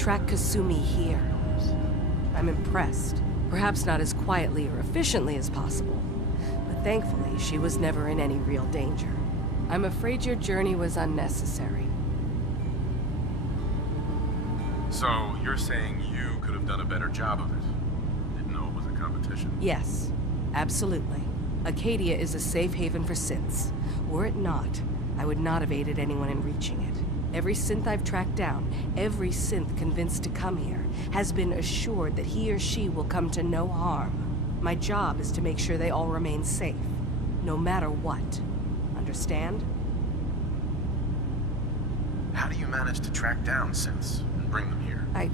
track Kasumi here. I'm impressed. Perhaps not as quietly or efficiently as possible, but thankfully she was never in any real danger. I'm afraid your journey was unnecessary. So, you're saying you could have done a better job of it? Didn't know it was a competition? Yes, absolutely. Acadia is a safe haven for synths. Were it not, I would not have aided anyone in reaching it. Every synth I've tracked down, every synth convinced to come here, has been assured that he or she will come to no harm. My job is to make sure they all remain safe, no matter what. Understand? How do you manage to track down synths and bring them here? I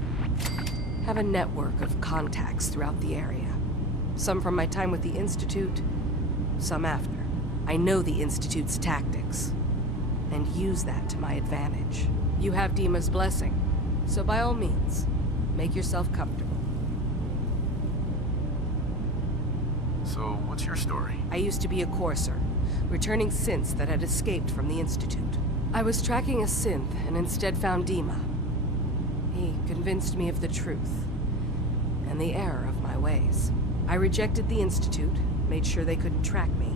have a network of contacts throughout the area. Some from my time with the Institute, some after. I know the Institute's tactics, and use that to my advantage. You have Dima's blessing, so by all means, make yourself comfortable. So, what's your story? I used to be a courser, returning synths that had escaped from the Institute. I was tracking a synth and instead found Dima. He convinced me of the truth, and the error of my ways. I rejected the Institute, made sure they couldn't track me,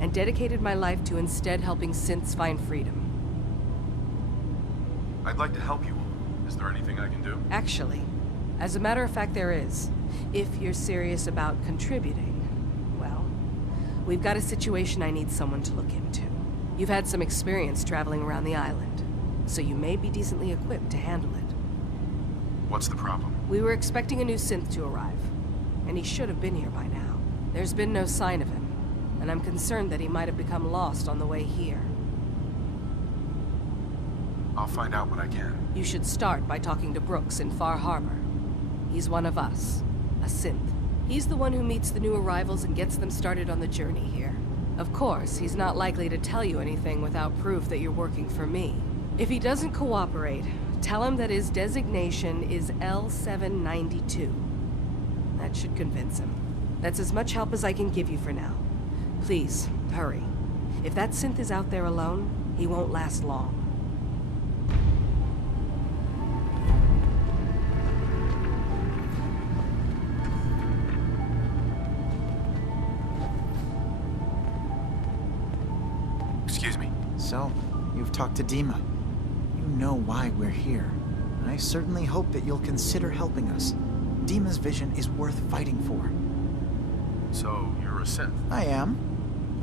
and dedicated my life to instead helping synths find freedom. I'd like to help you. Is there anything I can do? Actually, as a matter of fact, there is. If you're serious about contributing, well, we've got a situation I need someone to look into. You've had some experience traveling around the island, so you may be decently equipped to handle it. What's the problem? We were expecting a new synth to arrive, and he should have been here by now. There's been no sign of him, and I'm concerned that he might have become lost on the way here. I'll find out what I can. You should start by talking to Brooks in Far Harbor. He's one of us, a synth. He's the one who meets the new arrivals and gets them started on the journey here. Of course, he's not likely to tell you anything without proof that you're working for me. If he doesn't cooperate, tell him that his designation is L792. That should convince him. That's as much help as I can give you for now. Please, hurry. If that synth is out there alone, he won't last long. Excuse me. So, you've talked to Dima. You know why we're here. I certainly hope that you'll consider helping us. Dima's vision is worth fighting for. So, you're a synth? I am.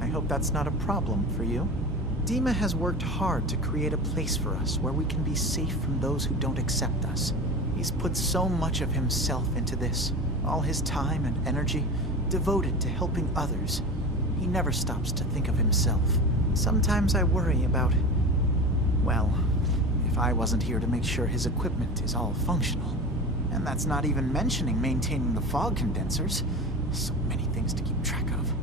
I hope that's not a problem for you. Dima has worked hard to create a place for us where we can be safe from those who don't accept us. He's put so much of himself into this, all his time and energy devoted to helping others. He never stops to think of himself. Sometimes I worry about, well, if I wasn't here to make sure his equipment is all functional. And that's not even mentioning maintaining the fog condensers. So many things to keep track of.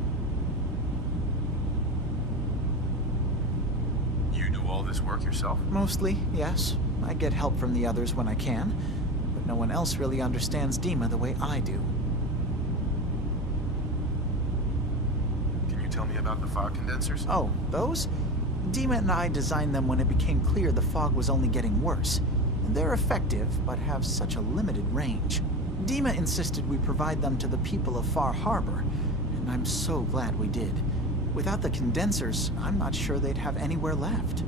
You do all this work yourself? Mostly, yes. I get help from the others when I can, but no one else really understands Dima the way I do. Can you tell me about the fog condensers? Oh, those? Dima and I designed them when it became clear the fog was only getting worse. They're effective, but have such a limited range. Dima insisted we provide them to the people of Far Harbor, and I'm so glad we did. Without the condensers, I'm not sure they'd have anywhere left.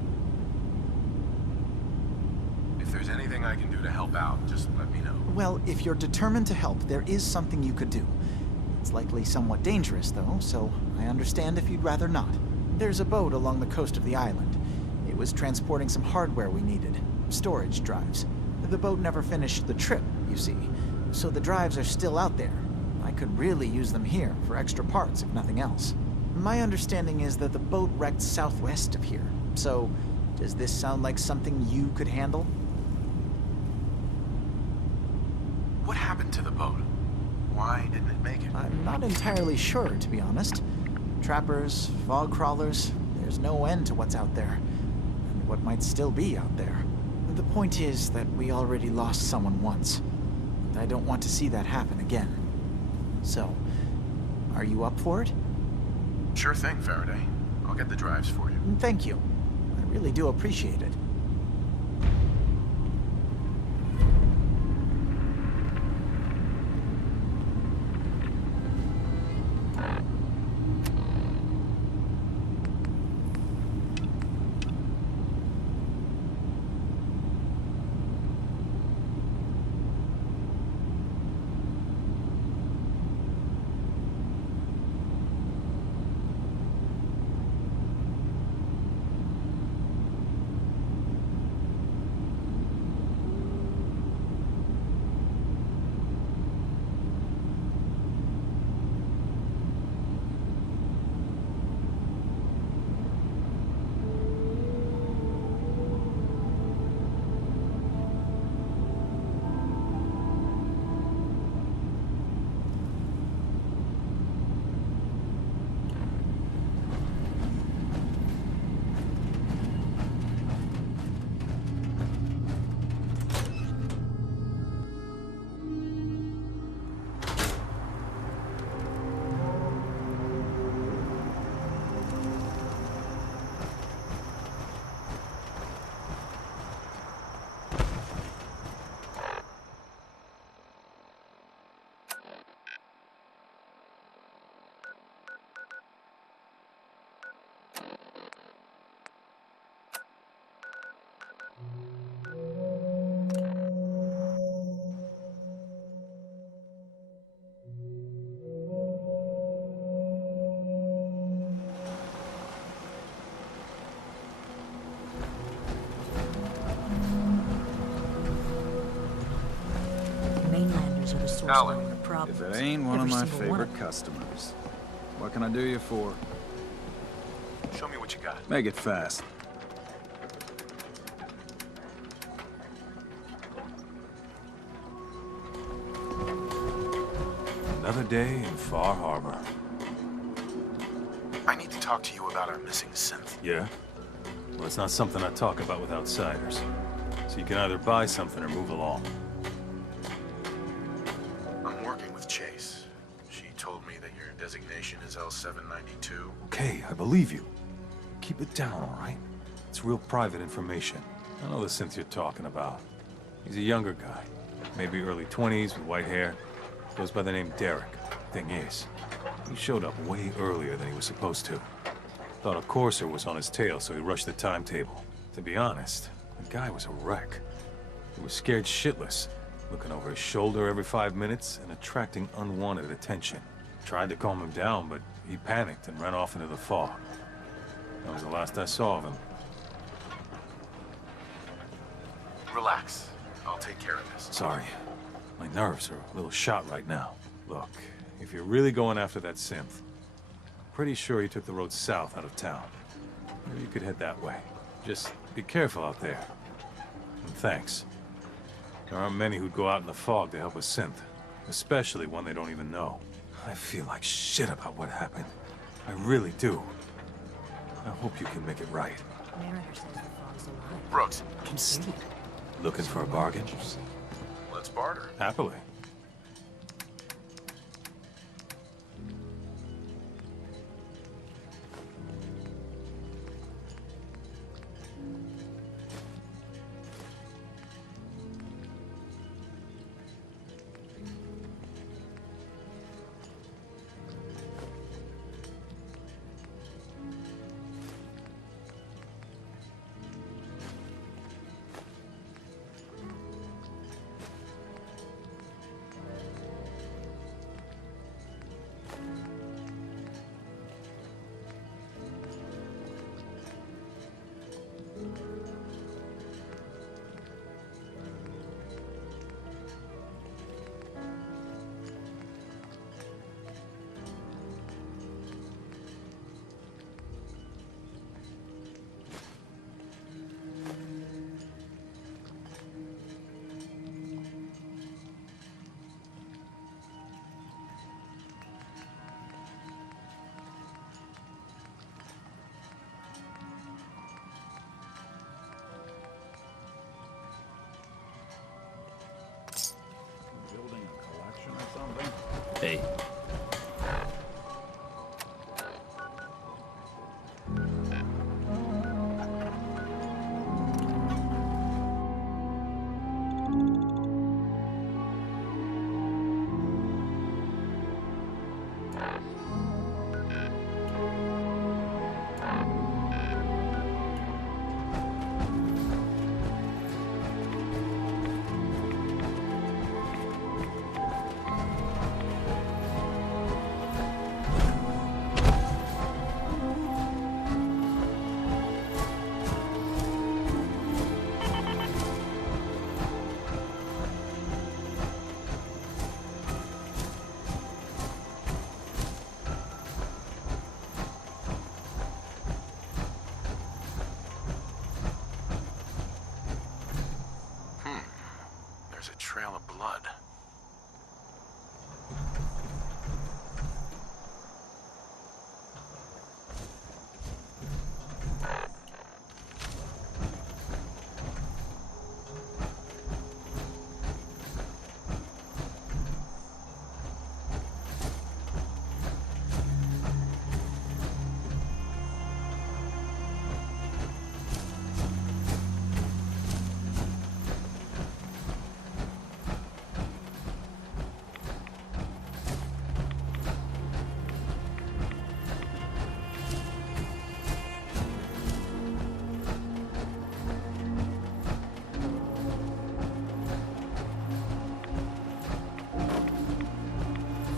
If there's anything I can do to help out, just let me know. Well, if you're determined to help, there is something you could do. It's likely somewhat dangerous, though, so I understand if you'd rather not. There's a boat along the coast of the island. It was transporting some hardware we needed. Storage drives. The boat never finished the trip, you see, so the drives are still out there. I could really use them here for extra parts, if nothing else. My understanding is that the boat wrecked southwest of here, so does this sound like something you could handle? What happened to the boat? Why didn't it make it? I'm not entirely sure, to be honest. Trappers, fog crawlers, there's no end to what's out there, and what might still be out there. The point is that we already lost someone once, and I don't want to see that happen again. So, are you up for it? Sure thing, Faraday. I'll get the drives for you. Thank you. I really do appreciate it. Those are the source of Alan, all our problems. If it ain't one of Every my single favorite one. customers. What can I do you for? Show me what you got. Make it fast. Another day in Far Harbor. I need to talk to you about our missing synth. Yeah? Well, it's not something I talk about with outsiders. So you can either buy something or move along. I'm working with Chase. She told me that your designation is L792. Okay, I believe you. Keep it down, all right? It's real private information. I know the synth you're talking about. He's a younger guy. Maybe early 20s with white hair. Goes by the name Derek. Thing is, he showed up way earlier than he was supposed to. Thought a courser was on his tail, so he rushed the timetable. To be honest, the guy was a wreck. He was scared shitless, looking over his shoulder every 5 minutes and attracting unwanted attention. Tried to calm him down, but he panicked and ran off into the fog. That was the last I saw of him. Relax. I'll take care of this. Sorry. My nerves are a little shot right now. Look, if you're really going after that synth, I'm pretty sure he took the road south out of town. Maybe you could head that way. Just be careful out there. And thanks. There aren't many who'd go out in the fog to help a synth, especially one they don't even know. I feel like shit about what happened. I really do. I hope you can make it right. Mariner says the fog's alive. Brooks, Can see it. Looking for a bargain? let's barter. Happily. Building a collection or something? Hey, There's a trail of blood.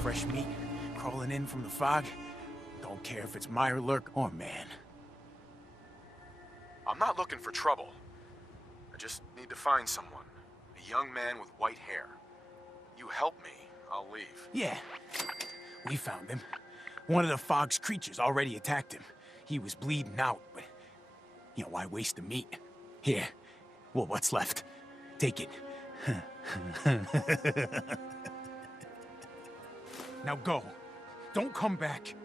Fresh meat crawling in from the fog. Don't care if it's Meyer, Lurk, or man. I'm not looking for trouble. I just need to find someone. A young man with white hair. you help me, I'll leave. Yeah, we found him. One of the fog's creatures already attacked him. He was bleeding out, but, you know, why waste the meat? Here, well, what's left? Take it. Now go. Don't come back.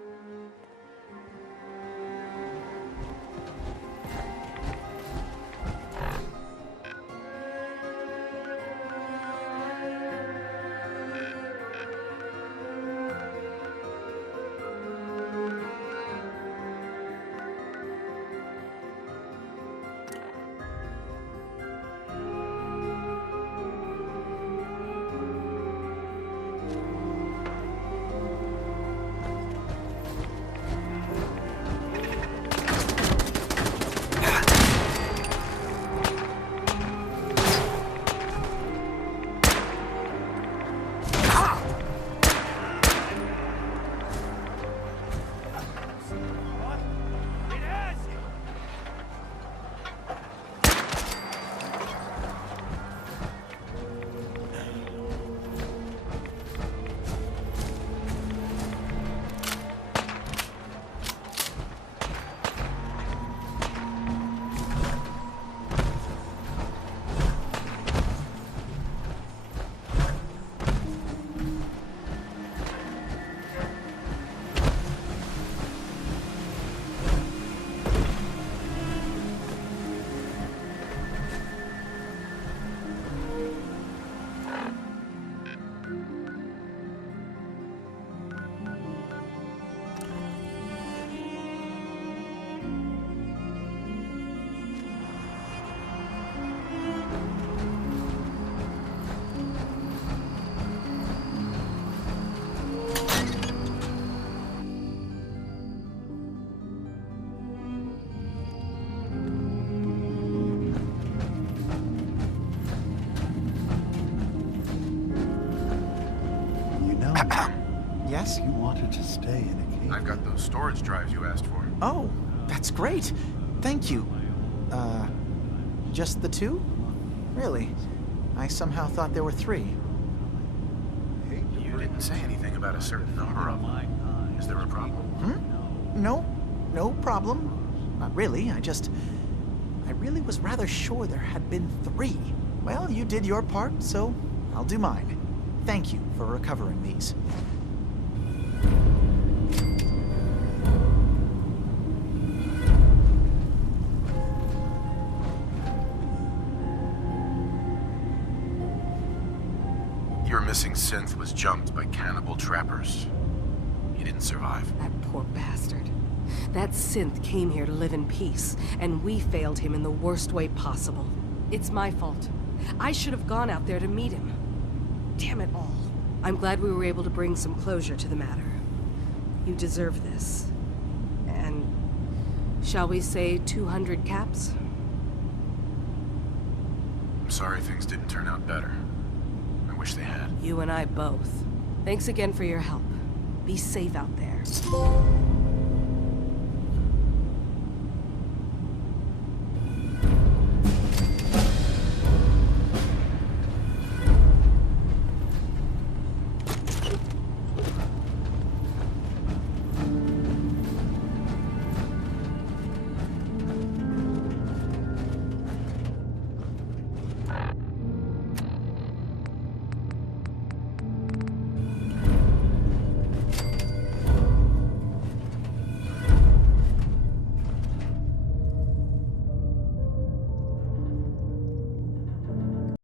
Yes? You wanted to stay in Acadia. I've got those storage drives you asked for. Oh, that's great. Thank you. Just the two? Really? I somehow thought there were three. You didn't say anything about a certain number of them. Is there a problem? No problem. Not really. I really was rather sure there had been three. Well, you did your part, so I'll do mine. Thank you for recovering these. Your missing synth was jumped by cannibal trappers. He didn't survive. That poor bastard. That synth came here to live in peace, and we failed him in the worst way possible. It's my fault. I should have gone out there to meet him. Damn it all. I'm glad we were able to bring some closure to the matter. You deserve this. And shall we say 200 caps? I'm sorry things didn't turn out better. I wish they had. You and I both. Thanks again for your help. Be safe out there.